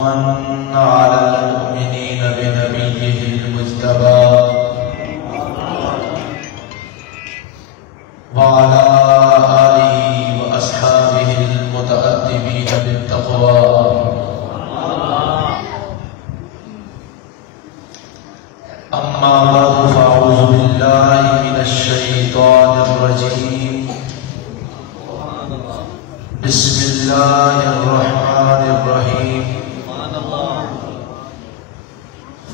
من على المؤمنين بنبيه المجتبى وعلى آله وأصحابه المتأدبين بالتقوى. أما بعد فأعوذ بالله من الشيطان الرجيم. بسم الله الرحمن الرحيم.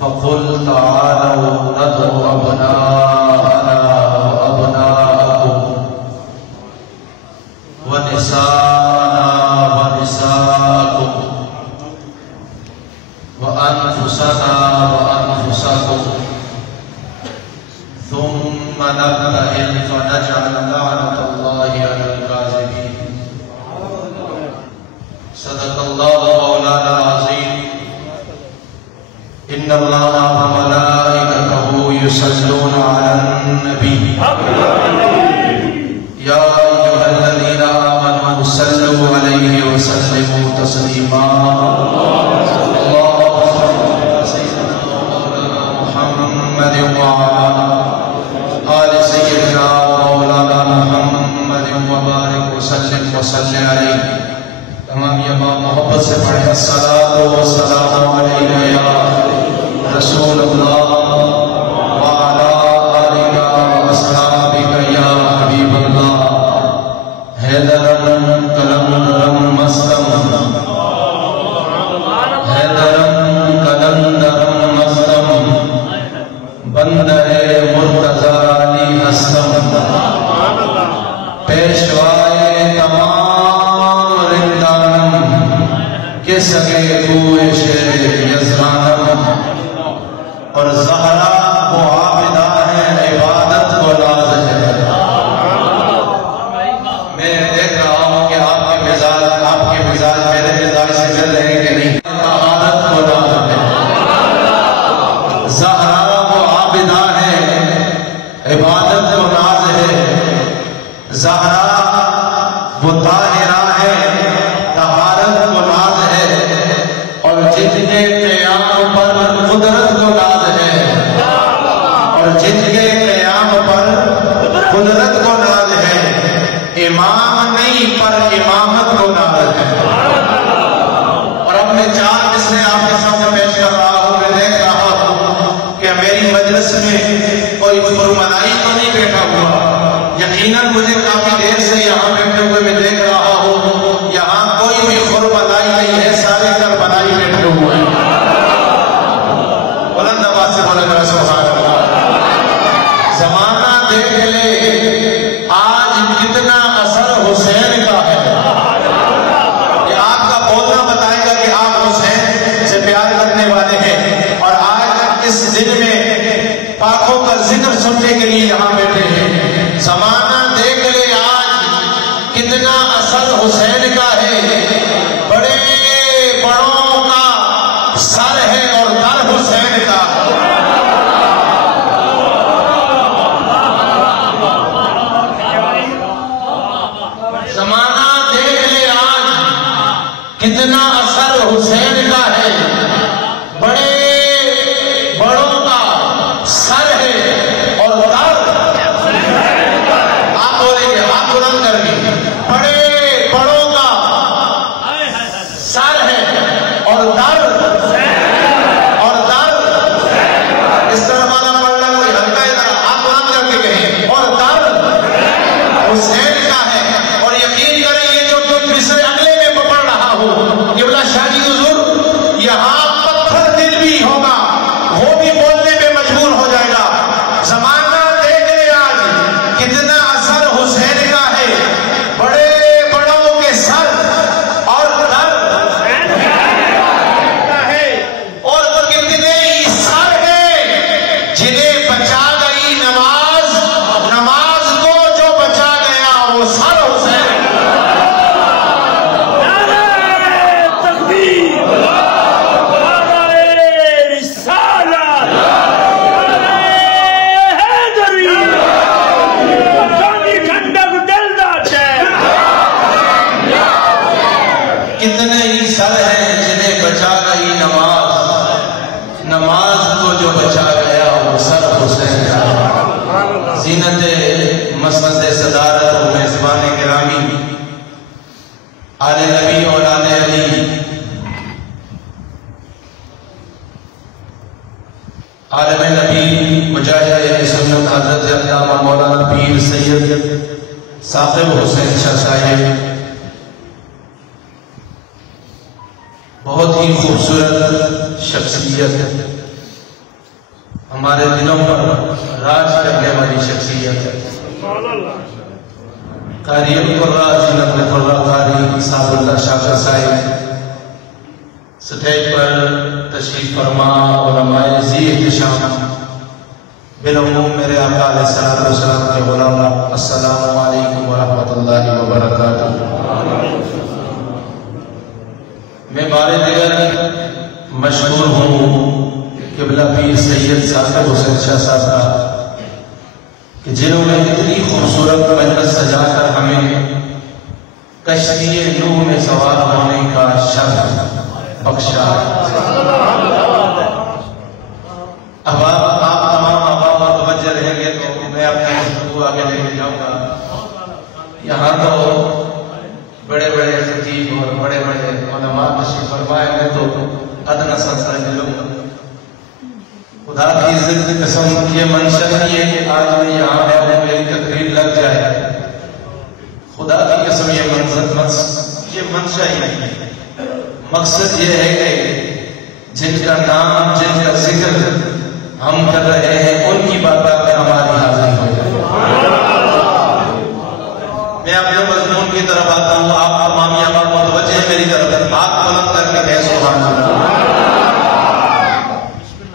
فقل تعالوا ندعو أبناءنا وأبناءكم ونساءنا ونساءكم وأنفسنا وأنفسكم ثم نبتهل فنجعل لعنة الله على الكاذبين. صدق الله مولانا العظيم. إن الله وملائكته يصلون على النبي يا أيها الذين آمنوا صلوا عليه وسلموا تسليما. اللهم صل على سيدنا ومولانا محمد وعلى آل سيدنا ومولانا محمد وبارك وسلم وصل عليه. تمام یہ محبت سے پڑھیں الصلاۃ والسلام علیک یا رسول اللہ وعلی آلک واصحابک یا حبیب اللہ. حیدرم کلندرم مستم حیدرم کلندرم مستم بندر مرتضی علی ہستم. پیشوائے تمام رندانم کے سگے کوئے شیر یزرانم. اور زہرا کو عابدہ ہے عبادت کو ناز ہے. میں دیکھ رہا ہوں کہ آپ کے مزاج میرے مزاج سے مل رہے ہیں کہ نہیں. عبادت کو ناز ہے. زہرا کو عابدہ ہے عبادت کو ناز ہے. زہرا وہ طاہرہ ہے طہارت کو ناز ہے. اور جن کے قیام پر قدرت کو ناز ہے اور جن کے قیام پر قدرت کو ناز ہے. امام نہیں پر امامت کو ناز ہے. اور اب میں چار مثلیں آپ کے سامنے پیش کر رہا ہوں. میں دیکھ رہا ہوں کہ میری مجلس میں کوئی فرمائی تو نہیں بیٹھا ہوا. یقیناً مجھے کافی دیر سے یہاں بیٹھے ہوئے میں دیکھ رہا ہوں یہاں کوئی بھی فرمائی نہیں ہے. سارے کربلائی بیٹھے ہوئے ہیں. بلند آواز سے بولے گا سبحان اللہ. زمانہ دیکھ لے آج کتنا اثر حسین کا ہے. یہ آپ کا بولنا بتائے گا کہ آپ حسین سے پیار کرنے والے ہیں. اور آج اس دن میں پاکوں کا ذکر سننے کے لیے یہاں بیٹھے ہیں. زمانہ دیکھ لے آج کتنا اثر حسین کا ہے. بڑے بڑوں کا سر ہے اور در حسین کا. نماز کو جو بچا گیا وہ سر حسین کا. زینت مسند صدارت و میزبان گرامی آل نبی اور آل علی، عالم نبی مجاہد سنت حضرت علامہ مولانا پیر سید ثاقب حسین شاہ صاحب بہت ہی خوبصورت شخصیت، ہمارے دلوں پر راج کرنے والی شخصیت ہے. قاری القراء زینت القراء قاری صاحب اللہ شاہ صاحب سٹیج پر تشریف فرما علماء ذی احتشام، بالعموم میرے آقا علیہ السلام کے غلام، السلام علیکم ورحمۃ اللہ وبرکاتہ. میں بارے دیگر مشہور ہوں قبلہ پیر سید ثاقب حسین شاہ صاحب کا، کہ جنہوں نے اتنی خوبصورت مجلس سجا کر ہمیں کشتی نوح میں سوار ہونے کا شرف بخشا. اب آپ تمام آبا متوجہ رہیں گے تو میں اپنے گفتگو آگے لے کے جاؤں گا. یہاں تو بڑے بڑے خطیب اور بڑے بڑے علماء تشریف فرمائے ہیں تو ادنا سنسا لوگ خدا کی عزت کی قسم یہ منشا نہیں ہے کہ آج میں یہاں ہے اور میری تقریر لگ جائے. خدا کی قسم یہ منشا ہی نہیں ہے. مقصد یہ ہے کہ جن کا نام، جن کا ذکر ہم کر رہے ہیں، ان کی باتیں میں ہماری حاضری ہو جائے. میں اپنے مضمون کی طرف آتا ہوں، آپ تمام یہاں متوجہ ہیں میری طرف، ہاتھ بلند کر کے کہہ سبحان اللہ.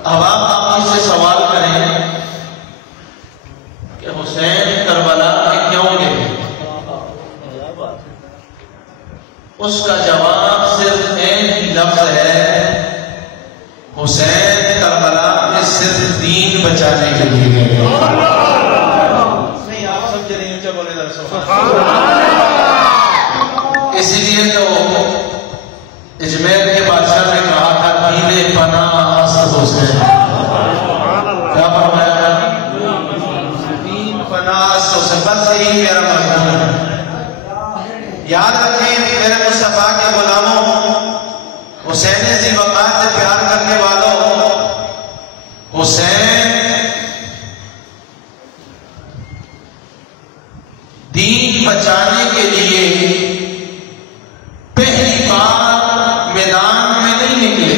اب آپ مجھ سے سوال کریں کہ حسین کربلا میں کیوں گئے؟ اس کا جواب صرف ایک ہی لفظ ہے، حسین کربلا میں صرف دین بچانے کے لیے گئے. نہیں آپ سمجھ رہی ہیں، چلو بولے اسی لیے تو اجمیر کے بادشاہ نے کہا تھا دین پناہ اسد حسین. کیا فرمایا؟ دین پناہ اسد حسین. بس یہی میرا مضمون ہے. یاد رکھیں میرے مصطفیٰ کے غلاموں، حسین ذی وقار سے پیار کرنے والوں، حسین دین بچانے کے لیے پہلی بار میدان میں نہیں نکلے.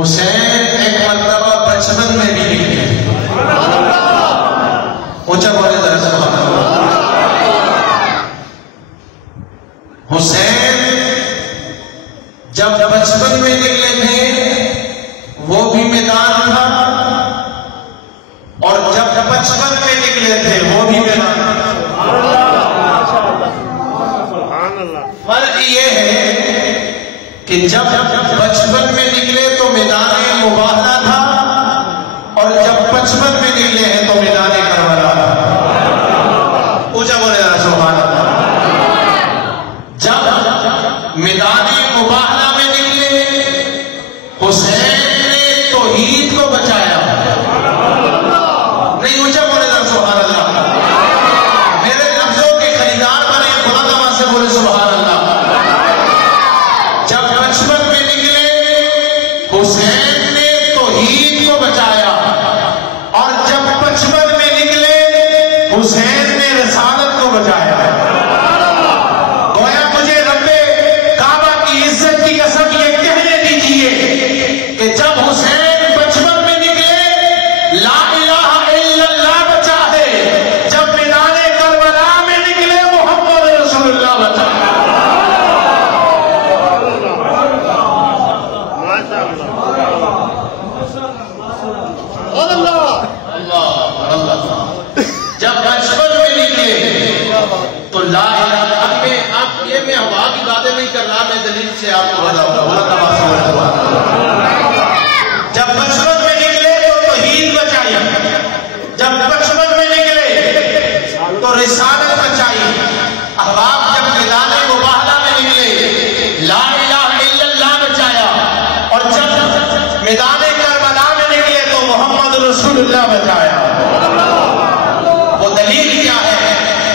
حسین ایک مرتبہ بچپن میں بھی نکلے. اونچا بولے ذرا سبحان اللہ. حسین جب بچپن میں نکلے تھے وہ بھی میدان تھا، اور جب بچپن میں نکلے تھے وہ بھی میدان تھا. فرق یہ ہے کہ جب بچپن میں نکلے تو میدان مباہلہ تھا، اور جب بچپن میں نکلے ہیں تو میدان کربلا تھا. اونچا بولے ذرا سبحان اللہ. جب میدان مباہلہ میں نکلے حسین نے توحید کو بچایا. نہیں اونچا بولے ذرا سبحان اللہ. میرے لفظوں کے خریدار بنے، بلند آواز سے بولے سبحان اللہ. جب بچپن میں نکلے حسین نے توحید کو بچایا، اور جب بچپن میں نکلے حسین نے رسالت کو بچایا. جب حسین بچپن میں نکلے لا الہ الا اللہ بچا ہے، جب میدان کربلا میں نکلے محمد رسول اللہ بچا ہے. جب بچپن میں نکلے تو لا الہ. اب یہ میں ہوا کی باتیں نہیں کر رہا، میں دلیل سے آپ کو بتاؤں. جب بچپن میں نکلے تو توحید بچائی، جب بچپن میں نکلے تو رسالت بچائی. احباب جب میدان مباہلہ میں نکلے لا الہ الا رسول اللہ بتایا. وہ دلیل کیا ہے؟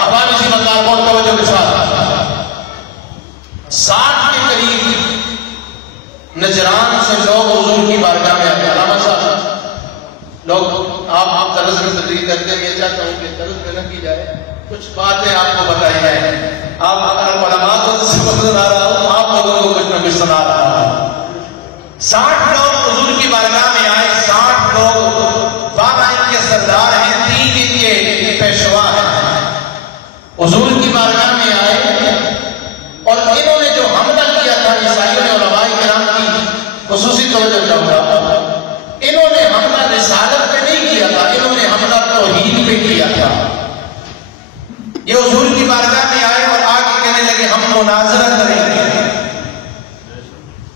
اب آپ اسی مقام کو توجہ کے ساتھ 60 کے قریب نجران سے لوگ حضور کی بارگاہ میں آتے ہیں. علامہ صاحب لوگ آپ طرز میں تقریر کرتے ہیں. میں چاہتا ہوں کہ طرز میں نہ کی جائے, کچھ باتیں آپ کو بتائی جائیں. آپ علماء کو سنا رہا ہوں, آپ لوگوں کو کچھ نہ کچھ سنا رہا ہوں. 60 لوگ حضور کی بارگاہ میں آئے. 60 لوگ 12 ان کے سردار ہیں, 3 ان کے پیشوا ہیں. حضور کی بارگاہ میں آئے اور انہوں نے جو حملہ کیا تھا عیسائیوں نے, علماء کرام کی خصوصی توجہ چاہوں گا, انہوں نے حملہ رسالت پہ نہیں کیا تھا, انہوں نے حملہ توحید پہ کیا تھا. یہ حضور کی بارگاہ میں آئے اور آ کے کہنے لگے ہم مناظرہ کریں گے.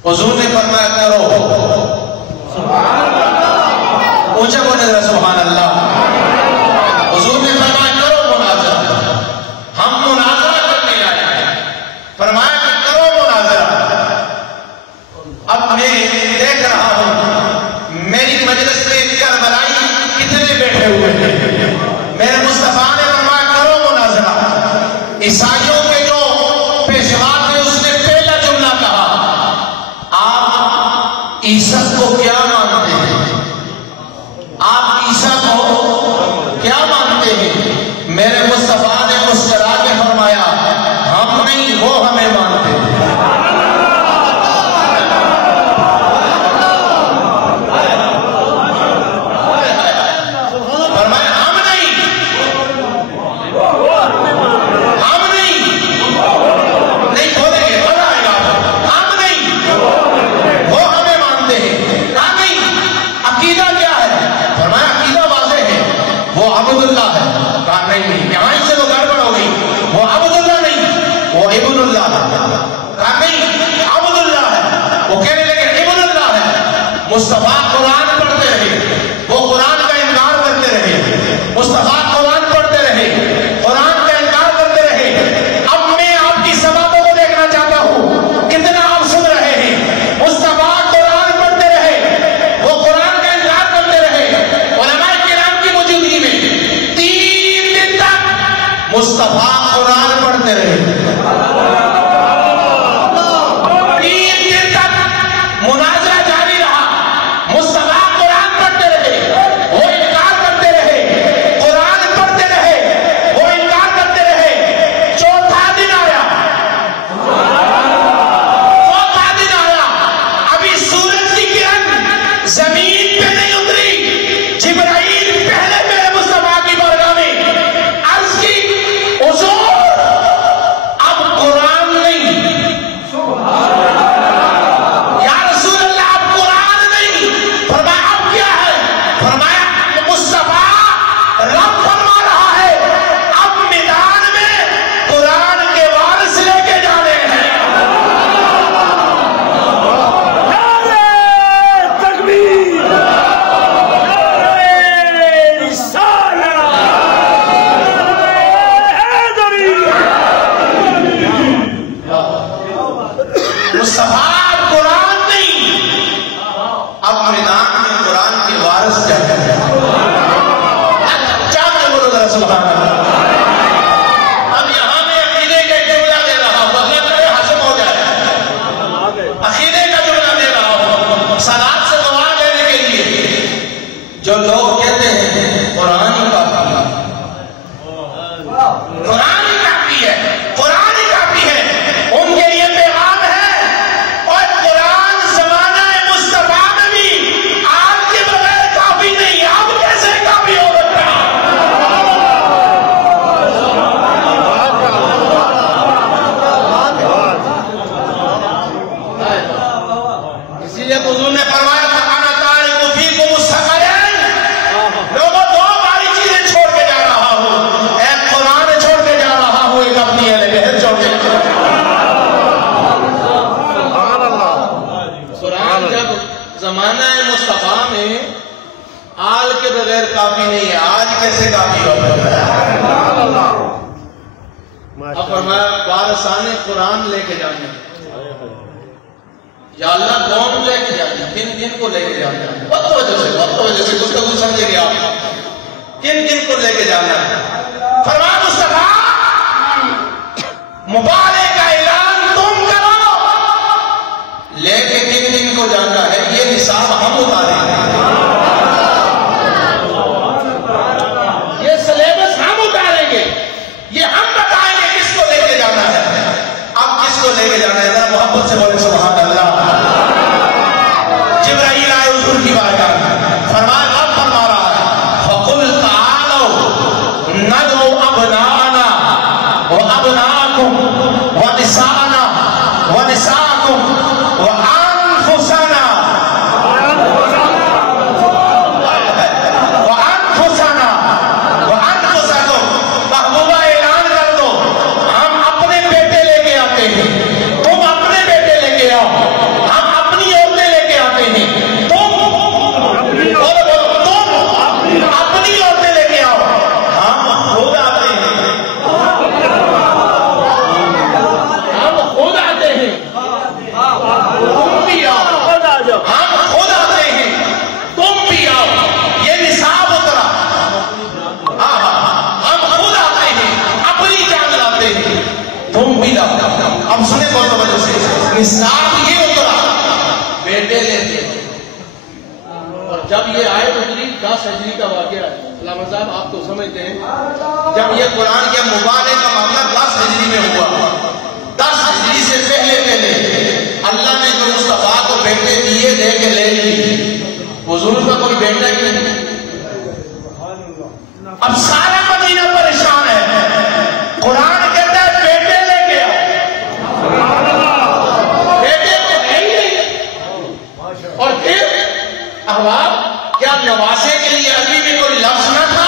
حضور نے فرمایا کرو. اونچا بولے ذرا سبحان اللہ. حضور نے فرمایا کرو مناظرہ. ہم مناظرہ کرنے آئے. فرمایا کہ کرو مناظرہ. اب میں دیکھ رہا ہوں میری مجلس میں کربلائی کتنے بیٹھے ہوئے ہیں. میرے مصطفیٰ نے فرمایا کرو مناظرہ. عیسائیوں کے جو پیشوا تھے اس نے پہلا جملہ کہا, آپ عیسیٰ کو کیا مانتے ہیں؟ آپ عیسیٰ کو کیا مانتے ہیں؟ میرے مصطفیٰ نے مسکرا کے فرمایا ہم نہیں, وہ ہمیں مانتے ہیں. مصطفیٰ قرآن پڑھتے رہے, وہ قرآن کا انکار کرتے رہے. مصطفیٰ قرآن پڑھتے رہے, قرآن کا انکار کرتے رہے. اب میں آپ کی سماعتوں کو دیکھنا چاہتا ہوں کتنا آپ سن رہے ہیں. مصطفیٰ قرآن پڑھتے رہے, وہ قرآن کا انکار کرتے رہے. علماء کرام کی موجودگی میں 3 دن تک مصطفیٰ قرآن پڑھتے رہے. زمانہ مصطفیٰ میں آل کے بغیر کافی نہیں ہے. آج کیسے کافی ہوگا؟ اب فرمایا وارثان قرآن لے کے جانے. یا اللہ کون لے کے جاتے کن کن کو لے کے جانا ہے؟ وقت وجہ سے گفتگو سمجھے گے آپ. کن کن کو لے کے جانا ہے؟ فرمایا مصطفیٰ مبالغے کا اعلان تم کرو، لے کے کن کن کو جانا ہے یہ نصاب ہم اتاریں گے، یہ سلیبس ہم اتاریں گے، یہ ہم بتائیں گے کس کو لے کے جانا ہے. اب کس کو لے کے جانا ہے؟ ذرا محبت سے بولے سبحان اللہ. جبرائیل آئے حضور کی بارگاہ میں، فرمایا اب فرما رہا ہے فَقُلْ تَعَالَوْا نَدْعُ أَبْنَاءَنَا وَأَبْنَاءَكُمْ وَنِسَاءَنَا وَنِسَاءَكُمْ وَأَنفُسَنَا وَأَنفُسَنَا وَأَنفُسَكُمْ. محبوبہ اعلان کر دو ہم اپنے بیٹے لے کے آتے ہیں، تم اپنے بیٹے لے کے آؤ، ہم اپنی عورتیں لے کے آتے ہیں، تم اپنی عورتیں لے کے آؤ، ہم خود آتے ہیں، ہم خود آتے ہیں، تم بھی آؤ، ہم خود آتے ہیں تم بھی آؤ. یہ نصاب اترا. ہم خود آتے ہیں، اپنی جان لاتے ہیں، تم بھی لاؤ. اب سنیں بہت وجہ سے نصاب یہ اترا بیٹے لیتے. اور جب یہ آیت اتری 10 ہجری کا واقعہ ہے. علامہ صاحب آپ تو سمجھتے ہیں جب یہ قرآن کے مبالغے کا معاملہ 10 ہجری میں ہوا، 10 ہجری سے پہلے اللہ نے جو مصطفیٰ کو بیٹے دیے دے کے لے لی. حضور کا کوئی بیٹا ہی نہیں. اب سارا مدینہ پریشان ہے. قرآن کہتا ہے بیٹے لے کے آؤ، بیٹے تو ہے ہی نہیں. اور پھر احباب کیا نواسے کے لیے ابھی بھی کوئی لفظ نہ تھا؟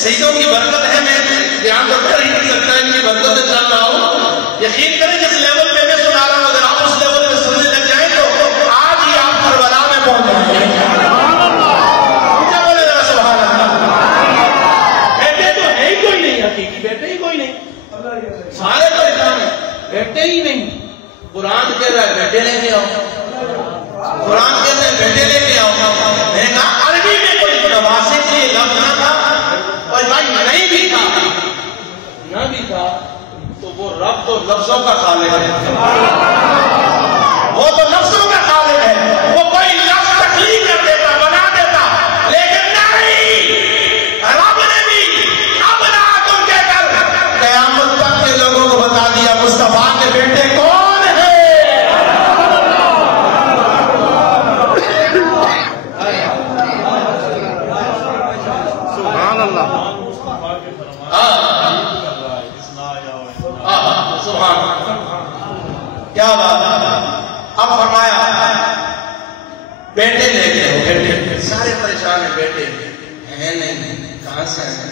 سیدوں کی برکت ہے، میں دھیان رکھ کر ہی نہیں سکتا ان کی برکت سے چل رہا ہوں. یقین کریں جس لیول پہ میں سنا رہا ہوں اگر آپ اس لیول پہ سننے لگ جائیں تو آج ہی آپ کربلا میں پہنچ جائیں گے. کیا بولے ذرا سبحان اللہ. بیٹے تو ہے ہی کوئی نہیں، حقیقی بیٹے ہی کوئی نہیں، سارے پریشان ہیں، بیٹے ہی نہیں. قرآن کہہ رہا ہے بیٹے لے کے آؤ، قرآن کہتا ہے بیٹے لے کے آؤ. میں نے کہا عربی میں کوئی نواسے کے لیے لفظ نہ تھا، اور بھائی نہیں بھی تھا، نہ بھی تھا تو وہ رب تو لفظوں کا خالق ہے، وہ تو لفظوں کا خالق ہے. وہ کوئی لفظ تخلیق کر دیتا، بنا دیتا، لیکن نہیں، رب نے بھی ابناکم کہہ کر قیامت تک کے لوگوں کو بتا دیا مصطفیٰ کے بیٹے کون ہیں. سبحان اللہ. کیا بات ہے. اب فرمایا بیٹے لے کے ہو، بیٹے سارے پریشان ہیں، بیٹے ہیں نہیں، کہاں سے ہیں.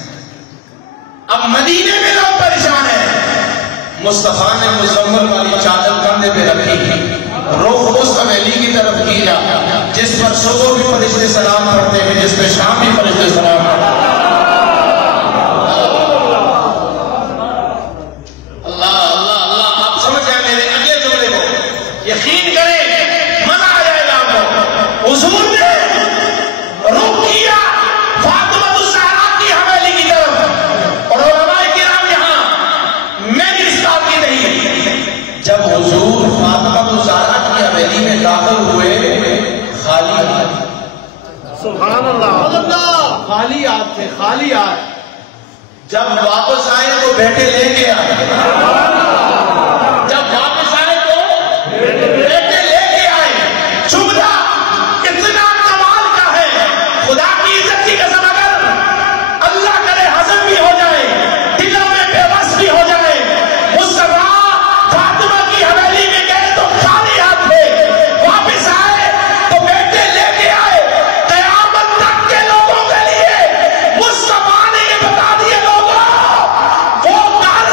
اب مدینے میں لوگ پریشان ہیں. مصطفیٰ نے مزمل والی چادر کندھے پہ رکھی، رخ اس حویلی کی طرف کیا جس پر صبح بھی فرشتے سلام پڑھتے ہیں، جس پہ شام بھی فرشتے سلام پڑھتے ہیں. یقین کریں مزہ آ جائے گا آپ کو. حضور نے رخ کیا فاطمہ الزہرا کی حویلی کی طرف، اور علماء کرام یہاں میں نے اس بات کی نہیں. جب حضور فاطمہ الزہرا کی حویلی میں داخل ہوئے خالی، سبحان اللہ، خالی ہاتھ تھے، خالی ہاتھ. جب واپس آئے تو بیٹے لے کے آئے، جب واپس آئے تو بیٹے لے کے آئے. چمڑا اتنا کمال کا ہے، خدا کی عزت کی قسم اگر اللہ کرے ہضم بھی ہو جائے، دلوں میں بے بس بھی ہو جائے. مصطفیٰ فاطمہ کی حویلی میں گئے تو خالی ہاتھ تھے، واپس آئے تو بیٹے لے کے آئے. قیامت تک کے لوگوں کے لیے مصطفیٰ نے یہ بتا دیے لوگوں وہ گھر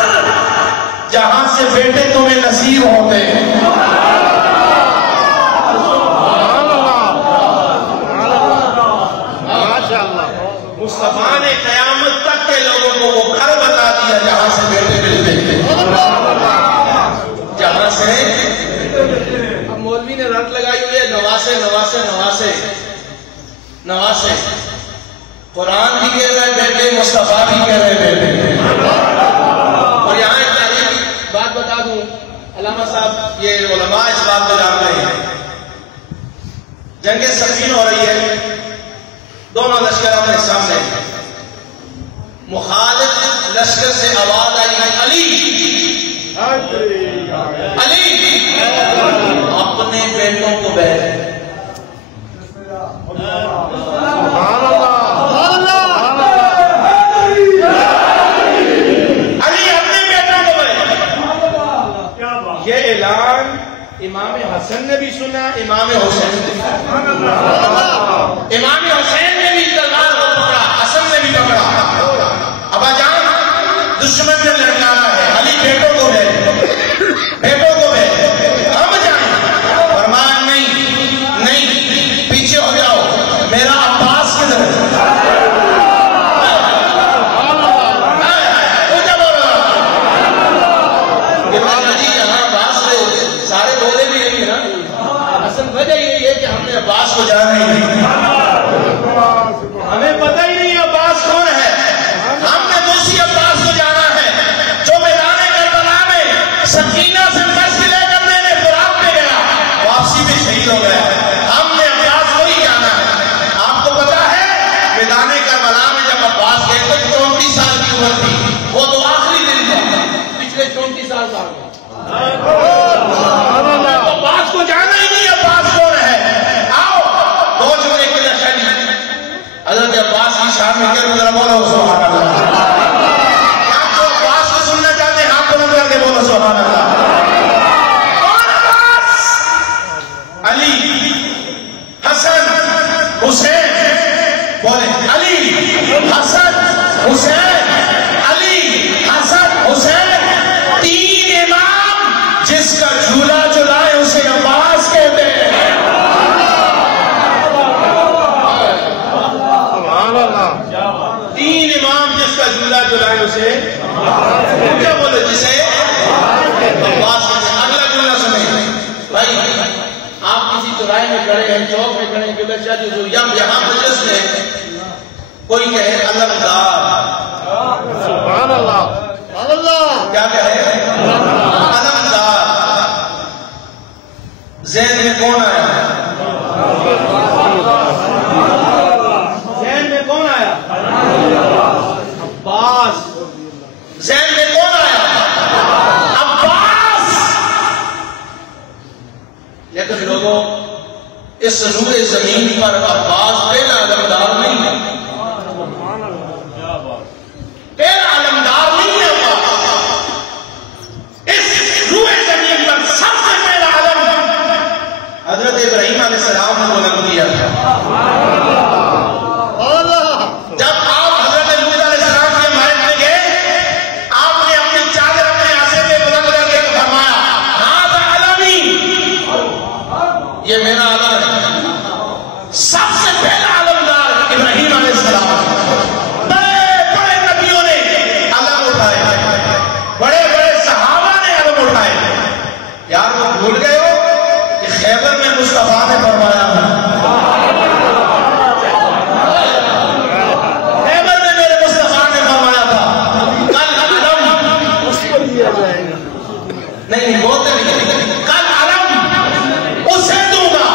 قرآن بھی کہہ رہے بیٹے، مصطفیٰ بھی کہہ رہے بیٹے. اور یہاں ایک تاریخی بات بتا دوں، علامہ صاحب یہ علماء اس بات کو جان رہے ہیں. جنگ صفین ہو رہی ہے، دونوں لشکر اپنے سامنے، مخالف لشکر سے آواز آئی علی علی اپنے بیٹوں کو بیٹھ. یہ اعلان امام حسن نے بھی سنا، امام حسین نے بھی سنا. امام حسین نے بھی تلوار کو پکڑا، حسن نے بھی پکڑا. ابا جان دشمن نے لڑکانا ہے، علی بیٹوں کو ہے، بیٹوں کو ہے، ہم جائیں. فرمایا نہیں نہیں، پیچھے ہو جاؤ، میرا عباس کدھر ہے؟ عباس کو جانا ہی نہیں، ہمیں پتہ ہی نہیں عباس کون ہے. ہم نے دوسری عباس کو جانا ہے جو میدان کربلا میں سکینہ سے فیصلے لے کر میں فرات پہ گیا، واپسی میں شہید ہو گیا. ہم نے عباس کو ہی جانا ہے. آپ کو پتا ہے میدان کربلا میں جب عباس گئے تو 34 سال کی عمر تھی، وہ تو آخری دن تھا، پچھلے 34 سال کا عباس کو جانا ہی نہیں. عباس کون ہے؟ حضرت عباس کی شان میں کیا ذرا بولو سبحان اللہ. آپ جو عباس کو سننا چاہتے ہیں ہاتھ بلند کر کے بولو سبحان اللہ. کون عباس؟ علی، حسن، حسین. بولے علی، حسن، حسین، علی، حسن، حسین. تین امام جس کا جھولا جھلائے اسے عباس کہتے ہیں. تین امام جس کا جھولا جھلائے اسے کیا بولے؟ جسے عباس کہتے ہیں. اگلا جملہ سنیں بھائی. آپ کسی چوراہے میں کھڑے ہیں، چوک میں کھڑے ہیں، کہ بچہ جو یہاں مجلس میں کوئی کہے علمدار، سبحان اللہ، سبحان اللہ، کیا کہے؟ علمدار. ذہن میں کون آیا؟ ذہن میں کون آیا؟ عباس. ذہن میں کون آیا؟ عباس. لیکن لوگوں اس روئے زمین پر عباس پہلا علمدار نہیں ہے، پہلا علمدار نہیں ہے. اس روئے زمین پر سب سے پہلا علم حضرت ابراہیم علیہ السلام نے بلند کیا تھا. جب آپ حضرت لوط علیہ السلام کے محل میں گئے، آپ نے اپنی چادر اپنے آسے پہ بلند کر کے فرمایا ھذا علمی، یہ میرا علم ہے. سب سے پہلا علمدار ابراہیم علیہ السلام. بڑے بڑے نبیوں نے علم اٹھائے، بڑے بڑے صحابہ نے علم اٹھائے. یار وہ بھول گئے ہو کہ خیبر میں مصطفیٰ نے فرمایا ہے، نہیں بولتے نہیں، کل علم اسے دوں گا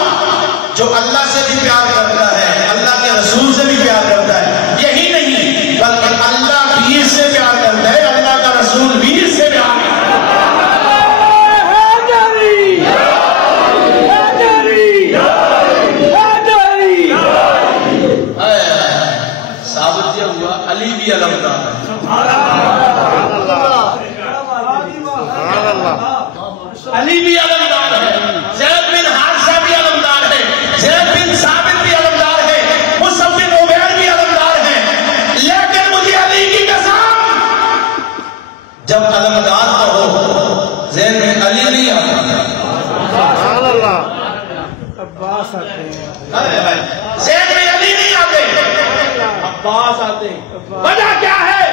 جو اللہ سے بھی پیار کرتا ہے، اللہ کے رسول سے بھی پیار کرتا ہے. یہی نہیں بلکہ اللہ بھی اس سے پیار کرتا ہے، اللہ کا رسول بھی اس سے پیار کرتا ہے. ثابت یہ ہوا علی بھی علمدار ہے. علی بھی علمدار ہے، زید بن حارثہ بھی علمدار ہے، زید بن ثابت بھی علمدار ہے، مصعب بن عمیر بھی علمدار ہے. لیکن مجھے علی کی قسم، جب علمدار کہو ذہن میں علی نہیں آتا، سبحان اللہ، عباس آتے ہیں. ذہن میں علی نہیں آتے، عباس آتے ہیں. وجہ کیا ہے؟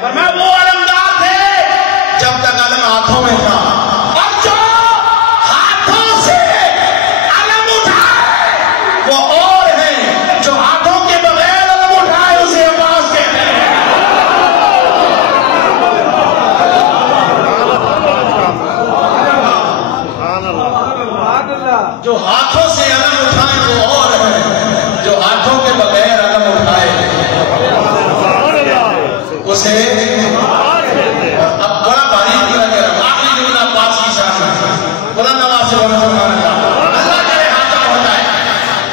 فرمایا وہ علمدار تھے جب تک علم ہاتھوں میں تھا، اور جو ہاتھوں سے علم اٹھائے وہ اور ہیں جو ہاتھوں کے بغیر علم اٹھائے اسے اب بڑا بھاری کیا گیا آخری جملہ عباس کی شان میں بلند آواز سے بولنا سبحان اللہ اللہ کرے ہاتھ ہوتا ہے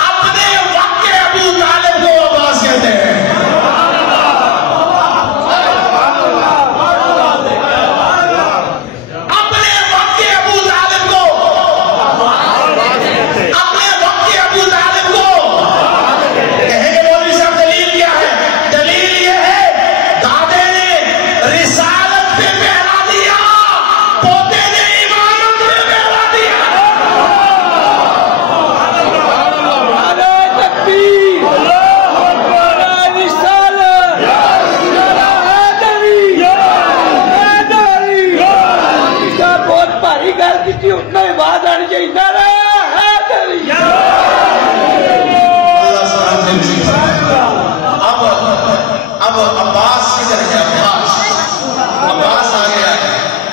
اپنے وقت کے ابو طالب کو عباس کہتے ہیں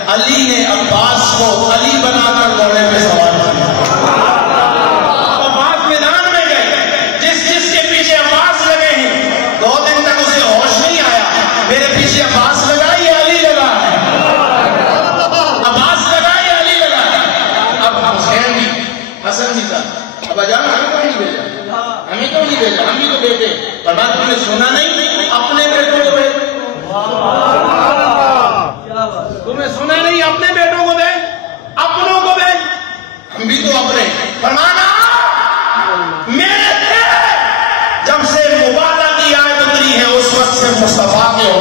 علی نے عباس کو علی بنا کر گھوڑے پہ سوار کیا عباس میدان میں گئے جس کے پیچھے عباس لگے ہیں 2 دن تک اسے ہوش نہیں آیا میرے پیچھے عباس لگا یہ علی لگا ہے عباس لگا یہ علی لگا ہے اب حسین بھی حسن بھی تھا اب اجان ہمیں کیوں نہیں بھیجا ہم ہی تو بیٹے پر بات تم نے سنا نہیں اپنے بیٹوں کو بھیج تمہیں سنا نہیں اپنے بیٹوں کو بھیج اپنوں کو بھیج ہم بھی تو اپنے فرمانا میرے تھے جب سے مبالغہ کی آیت اتری ہے اس وقت سے مصطفیٰ کے ہو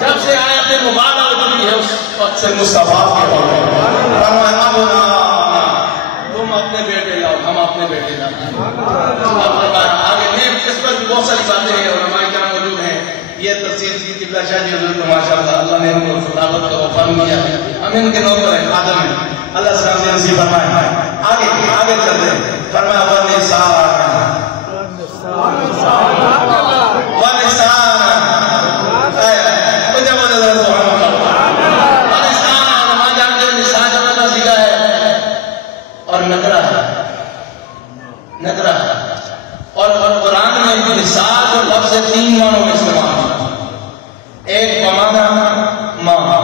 جب سے آیت مبالغہ اتری ہے اس وقت سے مصطفیٰ کے ہو فرمانا تم اپنے بیٹے لاؤ ہم اپنے بیٹے لاؤ آگے میں اس پر بھی بہت ساری باتیں ہیں علماء کرام موجود ہیں یہ تفسیر کی قبلہ شاہ جی حضور کو ماشاءاللہ اللہ نے ان کو خطابت کا وفا کیا ہم ان کے نوکر ہیں خادم ہیں اللہ سلام سے نصیب فرمائے آگے چلتے ہیں فرمایا نکرہ اور قرآن میں نساء جو لفظ 3 معنوں میں استعمال ہے ایک بمانا ماں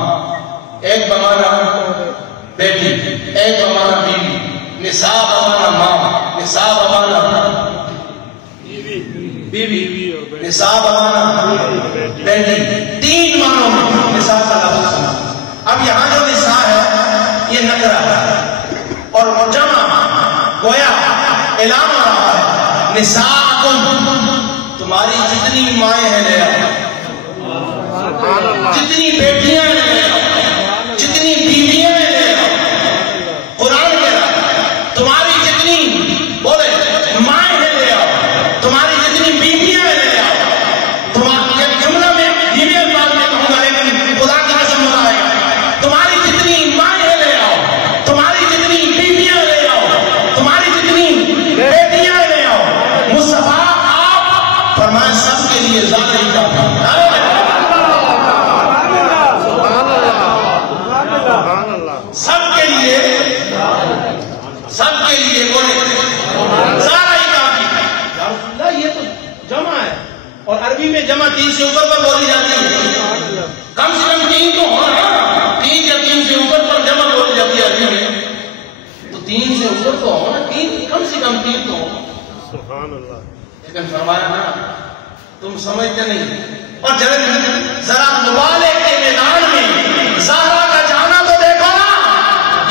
ایک بمانا بیٹی ایک بمانا بیوی نساء بمانا ماں نساء بمانا بیوی نساء بمانا بیٹی 3 معنوں میں نساء کا لفظ استعمال اب یہاں جو نساء ہے یہ نکرہ ہے اور جمع گویا اعلان ہو رہا ہے نساءکم تمہاری جتنی مائیں ہیں لے آؤ جتنی بیٹیاں ہیں لے آؤ جتنی بیویاں ہیں لے آؤ قرآن کہہ رہا ہے تمہاری جتنی بولے مائیں ہیں لے آؤ تمہاری جتنی بیویاں ہیں لے آؤ تمہارے جملہ میں بیویاں بات میں کہوں گا لیکن خدا کی قسم آئے گا تمہاری جتنی مائیں ہیں لے آؤ تمہاری جتنی بیویاں لے آؤ تمہاری جتنی بیٹیاں لے آؤ مصطفیٰ آپ فرمائے سب کے لیے ذات ہی کا سب کے لیے بولے سارا ہی کافی یا رسول اللہ یہ تو جمع ہے اور عربی میں جمع 3 سے اوپر پر بولی جاتی ہے کم سے کم 3 تو ہونا 3 یا 3 سے اوپر پر جمع بولی جاتی ہے عربی میں تو 3 سے اوپر تو ہونا 3 کم سے کم 3 تو ہونا سبحان اللہ لیکن فرمایا نا تم سمجھتے نہیں اور ذرا مبالغے کے میدان میں زہرا کا جانا تو دیکھو نا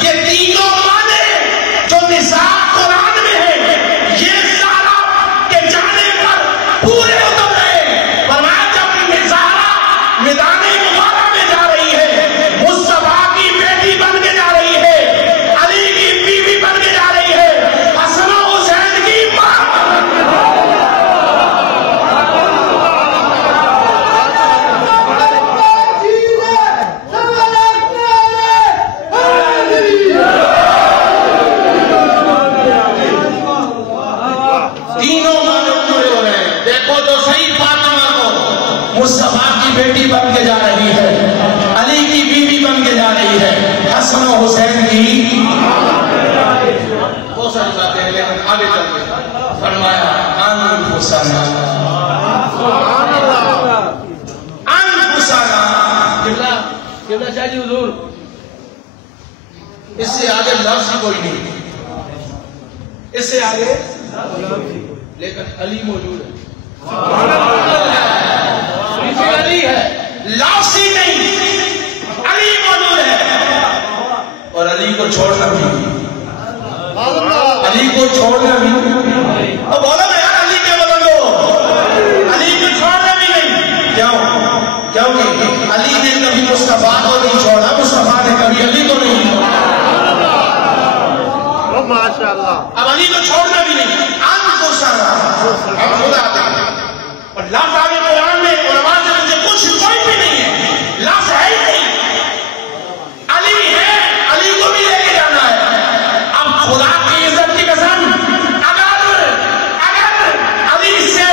یہ تینوں معنی جو نساء قرآن میں ہے یہ زہرا کے جانے پر پورے اتر رہے فرمایا جب زہرا میدان مبارک میں جا رہی ہے مصطفیٰ کی بیٹی بن کے جا رہی ہے علی کی بیوی بن کے جا رہی ہے حسن و حسین کی ماں قبلہ شاہ جی حضور اس سے آگے لفظ ہی کوئی نہیں، اس سے آگے لیکن علی موجود ہے، علی ہے، لفظ ہی نہیں، علی موجود ہے، اور علی کو چھوڑنا بھی، علی کو چھوڑنا بھی، اب بولا نا یار علی کے بولو دو، علی کو چھوڑنا بھی نہیں، کیونکہ علی نے کبھی مصطفیٰ کو نہیں چھوڑا، مصطفیٰ نے کبھی علی کو نہیں چھوڑا، ماشاءاللہ، اب علی کو چھوڑنا بھی نہیں، آن کو سارا ہم خدا دیں، اور لفظ آگے قرآن میں علماء سے مجھے کچھ کوئی بھی نہیں ہے، لفظ ہے ہی نہیں، علی ہے، علی کو بھی لے کے جانا ہے، اب خدا کی عزت کی قسم اگر علی سے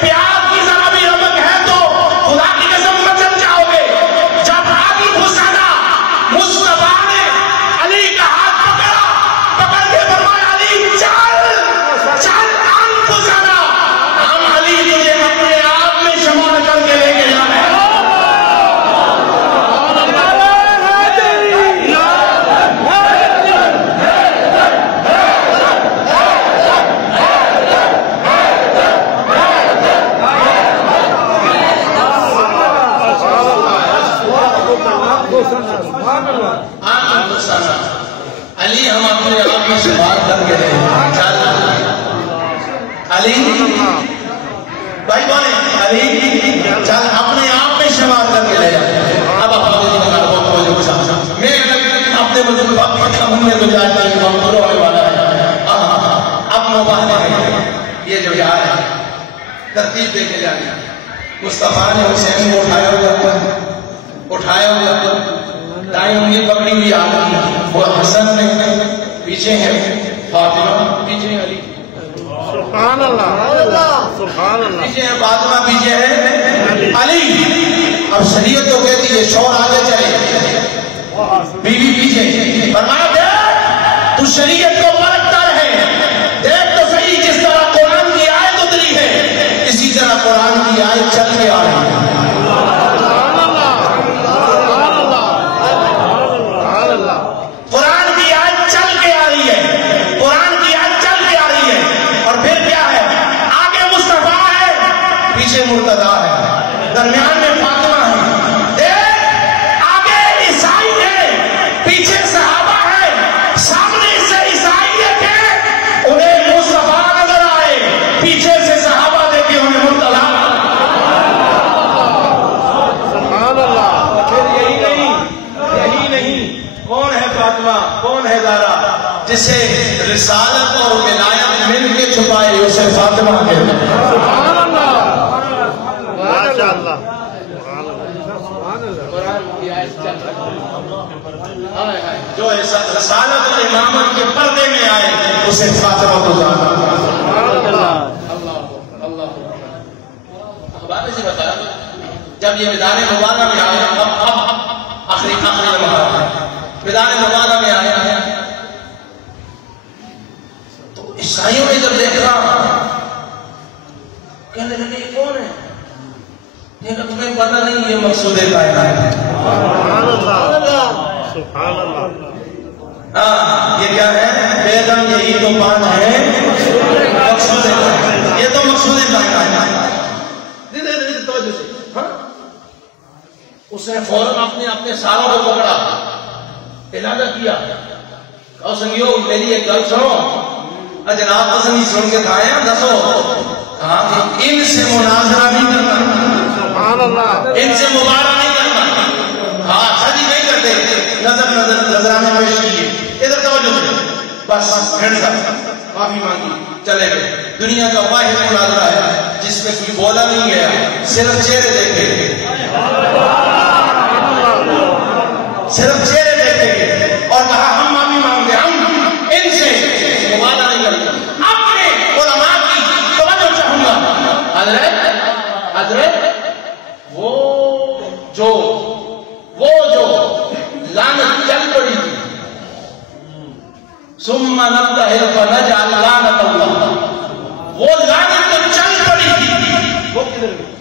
پیار کی ذرا بھی رمق ہے تو خدا کی قسم مچل جاؤ گے، جب علی حسینہ مصطفیٰ نے علی کا ہاتھ پکڑ کے فرمایا علی چل آن حسینہ، ہم علی تجھے اپنے آپ میں شمار کر کے لے کے جانا ہے، علی ہم اپنے آپ میں شمار کر کے لے چل علی بھائی بولے علی چل اپنے آپ میں شمار کر کے لے جا، اب آپ میں اپنے مجھے میرے کو جاتا ہے ہونے والا ہے، اب مباہنے ہیں یہ جو یاد ہے ترتیب دے کے جانے، مصطفیٰ نے حسین کو اٹھایا ہوا دائیں انگلی پکڑی ہوئی آدمی، وہ حسن نے پیچھے ہے فاطمہ، پیچھے ہے علی، سبحان اللہ، سبحان اللہ، پیچھے ہے فاطمہ، پیچھے ہے علی، اب شریعت تو کہتی ہے شوہر آگے چلے بیوی پیچھے، فرمایا دیکھ تو شریعت کو پرکھتا رہے، دیکھ تو صحیح جس طرح قرآن کی آیت اتری ہے اسی طرح قرآن کی آیت چل کے آ رہی ہے، قرآن کی آیت چل کے آ رہی ہے، قرآن کی آیت چل کے آ رہی ہے، اور پھر کیا ہے آگے مصطفیٰ ہے پیچھے مرتضیٰ ہے، درمیان میں فاطمہ ہے، دیکھ آگے عیسائی ہے پیچھے صحابہ ہے، سامنے سے عیسائیت ہے انہیں مصطفیٰ نظر آئے، پیچھے سے صحابہ دیکھے انہیں مرتضیٰ، سبحان اللہ، پھر یہی نہیں کون ہے فاطمہ کون ہے زہرا، جسے رسالت اور ولایت مل کے چھپائے اسے فاطمہ کہتے ہیں، سبحان اللہ، ماشاءاللہ، قرآن کی آیت چل رہی ہے، جو رسالت اور امامت کے پردے میں آئے اسے فاطمہ کو زہرا، اللہ اخبار سے بتایا جب یہ میدان مبارکہ میں آیا، اب آخری میدان مبارکہ میں آیا ہے تو عیسائیوں نے جب دیکھا کہنے لگے یہ کون ہے، تمہیں پتہ نہیں یہ مقصود کائنات ہے، سبحان اللہ، سبحان اللہ، یہ کیا ہے بیگم یہی تو بات ہے مقصود کائنات، یہ تو مقصود کائنات ہے، توجہ سے اس نے فوراً اپنے ساروں کو پکڑا، ارادہ کیا، کہو سنگیو میری ایک گل سنو، جناب پسندی سن کے کھائے ہیں دسو، ان سے مناظرہ نہیں کرنا، سبحان اللہ، ان سے مبارہ نہیں کرنا، سجی نہیں کرتے، نظرانے پیش کیے، ادھر توجہ سے بس پھر سب معافی مانگی چلے گئے، دنیا کا واحد مناظرہ ہے جس میں کوئی بولا نہیں گیا، صرف چہرے دیکھے، صرف چہرے دیکھے اور کہا ہم معافی مانگتے، ہم ان سے مبالغہ نہیں کرتے، اپنے علماء کی توجہ چاہوں گا، حضرت وہ جو لعنت چل پڑی تھی، ثم نبتہل فنجعل لعنت اللہ، وہ لعنت تو چل پڑی تھی، وہ کدھر گئی؟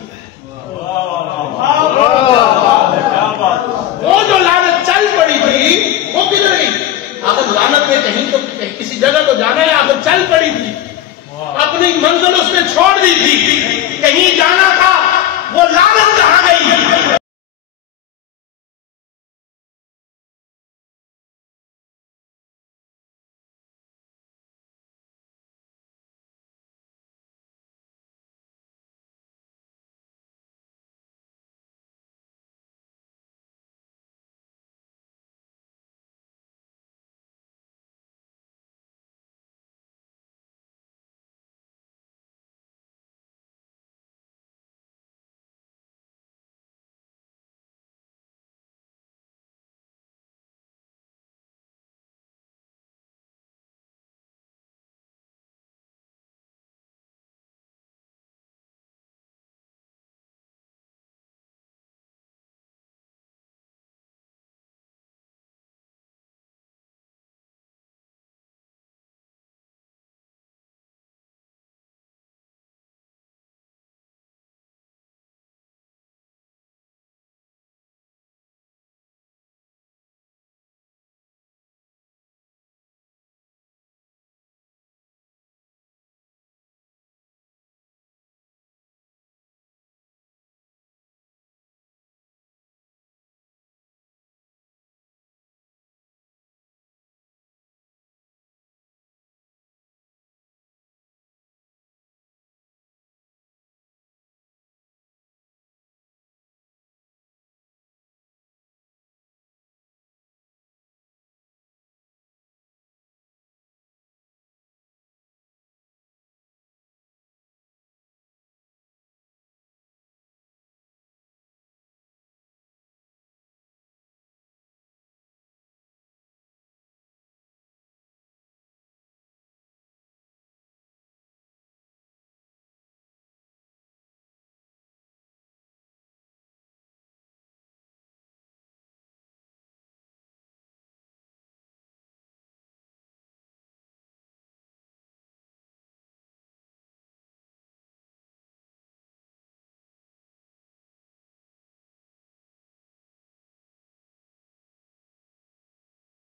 وہ جو نبی بھی